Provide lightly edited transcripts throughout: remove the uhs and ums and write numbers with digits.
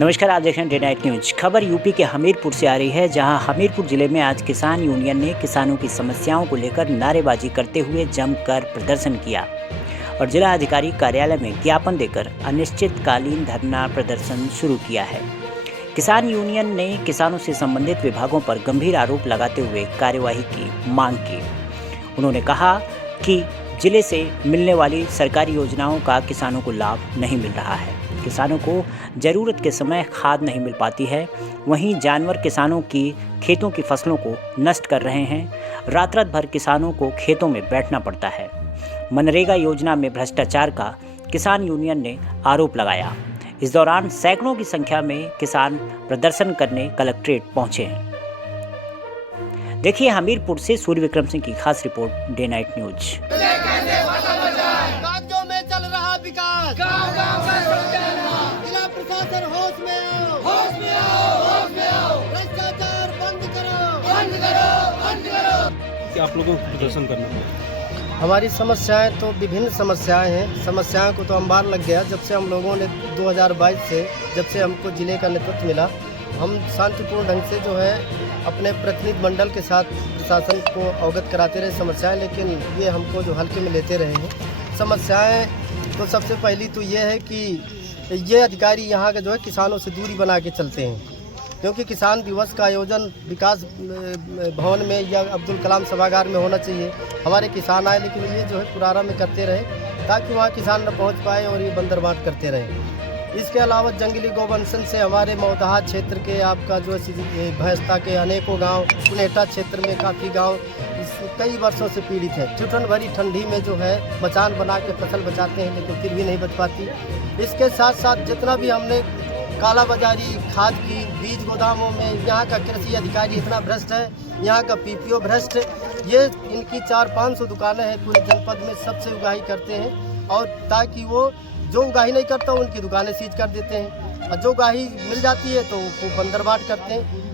नमस्कार, आप देख रहे हैं डे नाइट न्यूज। खबर यूपी के हमीरपुर से आ रही है, जहां हमीरपुर जिले में आज किसान यूनियन ने किसानों की समस्याओं को लेकर नारेबाजी करते हुए जमकर प्रदर्शन किया और जिला अधिकारी कार्यालय में ज्ञापन देकर अनिश्चितकालीन धरना प्रदर्शन शुरू किया है। किसान यूनियन ने किसानों से संबंधित विभागों पर गंभीर आरोप लगाते हुए कार्यवाही की मांग की। उन्होंने कहा कि जिले से मिलने वाली सरकारी योजनाओं का किसानों को लाभ नहीं मिल रहा है, किसानों को ज़रूरत के समय खाद नहीं मिल पाती है, वहीं जानवर किसानों की खेतों की फसलों को नष्ट कर रहे हैं। रात भर किसानों को खेतों में बैठना पड़ता है। मनरेगा योजना में भ्रष्टाचार का किसान यूनियन ने आरोप लगाया। इस दौरान सैकड़ों की संख्या में किसान प्रदर्शन करने कलेक्ट्रेट पहुंचे हैं। देखिए हमीरपुर से सूर्य विक्रम सिंह की खास रिपोर्ट, डे नाइट न्यूज। राज्यों में चल रहा विकास, गांव-गांव में जिला प्रशासन होश में आओ, होश में आओ, होश में आओ। भ्रष्टाचार बंद करो, बंद करो, बंद करो। कि आप लोगों को प्रदर्शन करना पड़ा? हमारी समस्याएं तो विभिन्न समस्याएं हैं। समस्याओं को तो अंबार लग गया जब से हम लोगों ने 2022 से जब से हमको जिले का नेतृत्व मिला, हम शांतिपूर्ण ढंग से जो है अपने प्रतिनिधि मंडल के साथ प्रशासन को अवगत कराते रहे समस्याएं, लेकिन ये हमको जो हल्के में लेते रहे हैं। समस्याएं तो सबसे पहली तो ये है कि ये अधिकारी यहाँ का जो है किसानों से दूरी बना के चलते हैं, क्योंकि किसान दिवस का आयोजन विकास भवन में या अब्दुल कलाम सभागार में होना चाहिए। हमारे किसान आए, लेकिन ये जो है पुरारा में करते रहे ताकि वहाँ किसान न पहुँच पाए और ये बंदरबाट करते रहे। इसके अलावा जंगली गोवंशन से हमारे मौदहा क्षेत्र के आपका जो है भैंसता के अनेकों गांव, कुनेटा क्षेत्र में काफ़ी गांव कई वर्षों से पीड़ित है। ठुठन भरी ठंडी में जो है मचान बना के फसल बचाते हैं, लेकिन फिर भी नहीं बच पाती। इसके साथ साथ जितना भी हमने कालाबाजारी खाद की बीज गोदामों में, यहाँ का कृषि अधिकारी इतना भ्रष्ट है, यहाँ का पीपीओ भ्रष्ट, ये इनकी 400-500 दुकानें हैं पूरे जनपद में, सबसे उगाही करते हैं और ताकि वो जो उगाही नहीं करता उनकी दुकानें सीज कर देते हैं और जो उगाही मिल जाती है तो वो बंदरबाट करते हैं।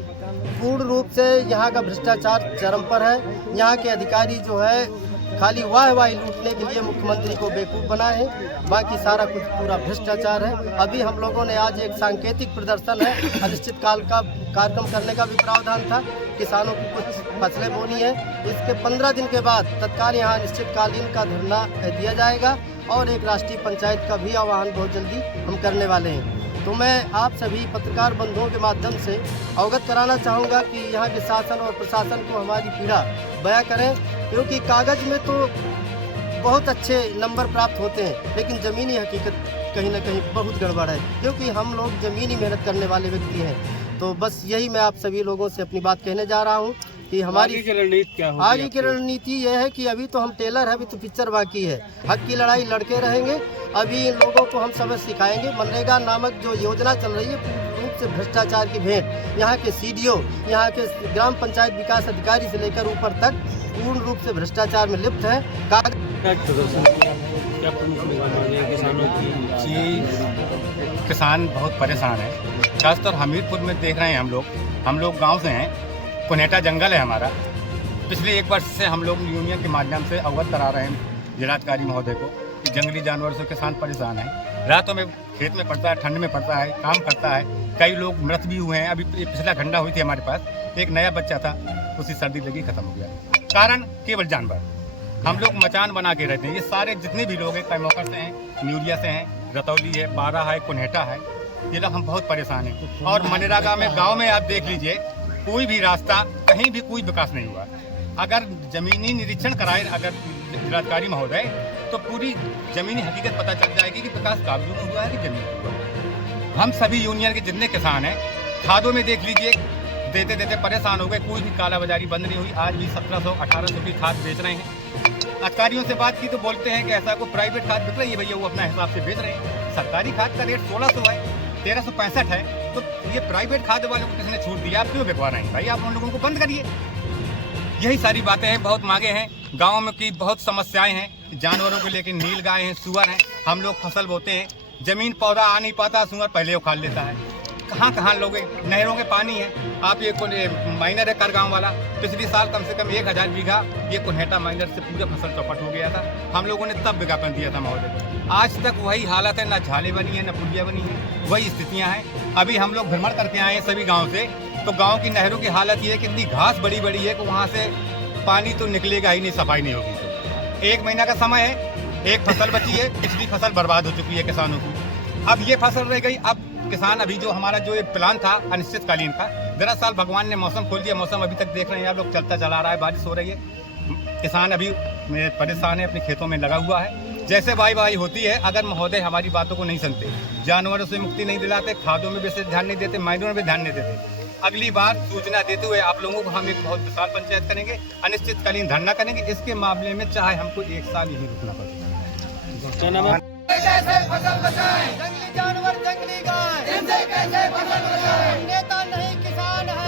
पूर्ण रूप से यहाँ का भ्रष्टाचार चरम पर है। यहाँ के अधिकारी जो है खाली वाहवाही लूटने के लिए मुख्यमंत्री को बेवकूफ़ बनाए हैं, बाकी सारा कुछ पूरा भ्रष्टाचार है। अभी हम लोगों ने आज एक सांकेतिक प्रदर्शन है, अनिश्चितकाल का कार्यक्रम करने का भी प्रावधान था। किसानों की कुछ फसलें बोनी है, इसके 15 दिन के बाद तत्काल यहाँ अनिश्चितकालीन का धरना दिया जाएगा और एक राष्ट्रीय पंचायत का भी आह्वान बहुत जल्दी हम करने वाले हैं। तो मैं आप सभी पत्रकार बंधुओं के माध्यम से अवगत कराना चाहूँगा कि यहाँ के शासन और प्रशासन को हमारी पीड़ा बयां करें, क्योंकि कागज़ में तो बहुत अच्छे नंबर प्राप्त होते हैं, लेकिन ज़मीनी हकीकत कहीं ना कहीं बहुत गड़बड़ है, क्योंकि हम लोग ज़मीनी मेहनत करने वाले व्यक्ति हैं। तो बस यही मैं आप सभी लोगों से अपनी बात कहने जा रहा हूँ कि हमारी आगे की रणनीति क्या होगी? आगे की रणनीति यह है कि अभी तो हम टेलर हैं, अभी तो पिक्चर बाकी है। हक की लड़ाई लड़के रहेंगे। अभी इन लोगों को हम सबक सिखाएंगे। मनरेगा नामक जो योजना चल रही है पूर्ण रूप से भ्रष्टाचार की भेंट। यहाँ के सीडीओ, यहाँ के ग्राम पंचायत विकास अधिकारी से लेकर ऊपर तक पूर्ण रूप से भ्रष्टाचार में लिप्त है। क्या प्रमुख मांगे किसानों की? जी, किसान बहुत परेशान है। खासतौर हमीरपुर में देख रहे हैं हम लोग गांव से हैं। कुनेटा जंगल है हमारा। पिछले 1 वर्ष से हम लोग यूनियन के माध्यम से अवगत करा रहे हैं जिलाधिकारी महोदय को कि जंगली जानवर से किसान परेशान है। रातों में खेत में पड़ता है, ठंड में पड़ता है, काम करता है। कई लोग मृत भी हुए हैं। अभी पिछला घटना हुई थी हमारे पास, एक नया बच्चा था, उसी सर्दी लगी खत्म हो गया। कारण केवल जानवर। हम लोग मचान बना के रहते हैं। ये सारे जितने भी लोग हैं कैमोकर से हैं, न्यूरिया से हैं, रतौली है, बारा है, कुनेटा है, ये लोग हम बहुत परेशान हैं। और मनरेगा में गाँव में आप देख लीजिए, कोई भी रास्ता कहीं भी कोई विकास नहीं हुआ। अगर जमीनी निरीक्षण कराए अगर जिलाधिकारी महोदय, तो पूरी जमीनी हकीकत पता चल जाएगी कि विकास काबू में हुआ है कि जमीन में हुआ। हम सभी यूनियन के जितने किसान हैं, खादों में देख लीजिए, देते देते परेशान हो गए। कोई भी कालाबाजारी बंद नहीं हुई। आज भी 1700-1800 की खाद बेच रहे हैं। अधिकारियों से बात की तो बोलते हैं कि ऐसा कोई प्राइवेट खाद बिक रही है, भैया वो अपना हिसाब से बेच रहे हैं। सरकारी खाद का रेट 1600 है, 1365 है, तो ये प्राइवेट खाद वालों को किसने छूट दिया? आप क्यों बिकवा रहे हैं भाई? आप उन लोगों को बंद करिए। यही सारी बातें हैं। बहुत मांगे हैं। गाँव में की बहुत समस्याएं हैं। जानवरों को लेकर नील गाय हैं, सुअर हैं। हम लोग फसल बोते हैं, जमीन पौधा आ नहीं पाता, सुअर पहले उखाड़ लेता है। कहाँ कहाँ लोग नहरों के पानी है। आप ये माइनर है करगांव वाला, पिछली साल कम से कम 1000 बीघा ये कुन्हेटा माइनर से पूरा फसल चौपट हो गया था। हम लोगों ने तब विज्ञापन दिया था महोदय। आज तक वही हालत है, ना झाले बनी है, ना पुलिया बनी है, वही स्थितियाँ हैं। अभी हम लोग भ्रमण करके आए हैं सभी गाँव से, तो गाँव की नहरों की हालत ये है कि इतनी घास बड़ी बड़ी है कि वहाँ से पानी तो निकलेगा ही नहीं, सफाई नहीं होगी। तो 1 महीना का समय है, एक फसल बची है, पिछली फसल बर्बाद हो चुकी है किसानों की। अब ये फसल रह गई। अब किसान अभी जो हमारा जो एक प्लान था अनिश्चितकालीन का, दरअसल भगवान ने मौसम खोल दिया। मौसम अभी तक देख रहे हैं आप लोग, चलता चला रहा है, बारिश हो रही है। किसान अभी परेशान है, अपने खेतों में लगा हुआ है। जैसे वाई होती है, अगर महोदय हमारी बातों को नहीं सुनते, जानवरों से मुक्ति नहीं दिलाते, खादों में विशेष ध्यान नहीं देते, माइनरों में ध्यान नहीं देते, अगली बार सूचना देते हुए आप लोगों को हम एक बहुत विशाल पंचायत करेंगे, अनिश्चितकालीन धरना करेंगे। इसके मामले में चाहे हमको 1 साल यही रुकना पड़े। क्या नाम है? कैसे फसल बचाएं? जंगली जानवर जंगली गाय, इनसे कैसे फसल बचाएं? नेता नहीं किसान है,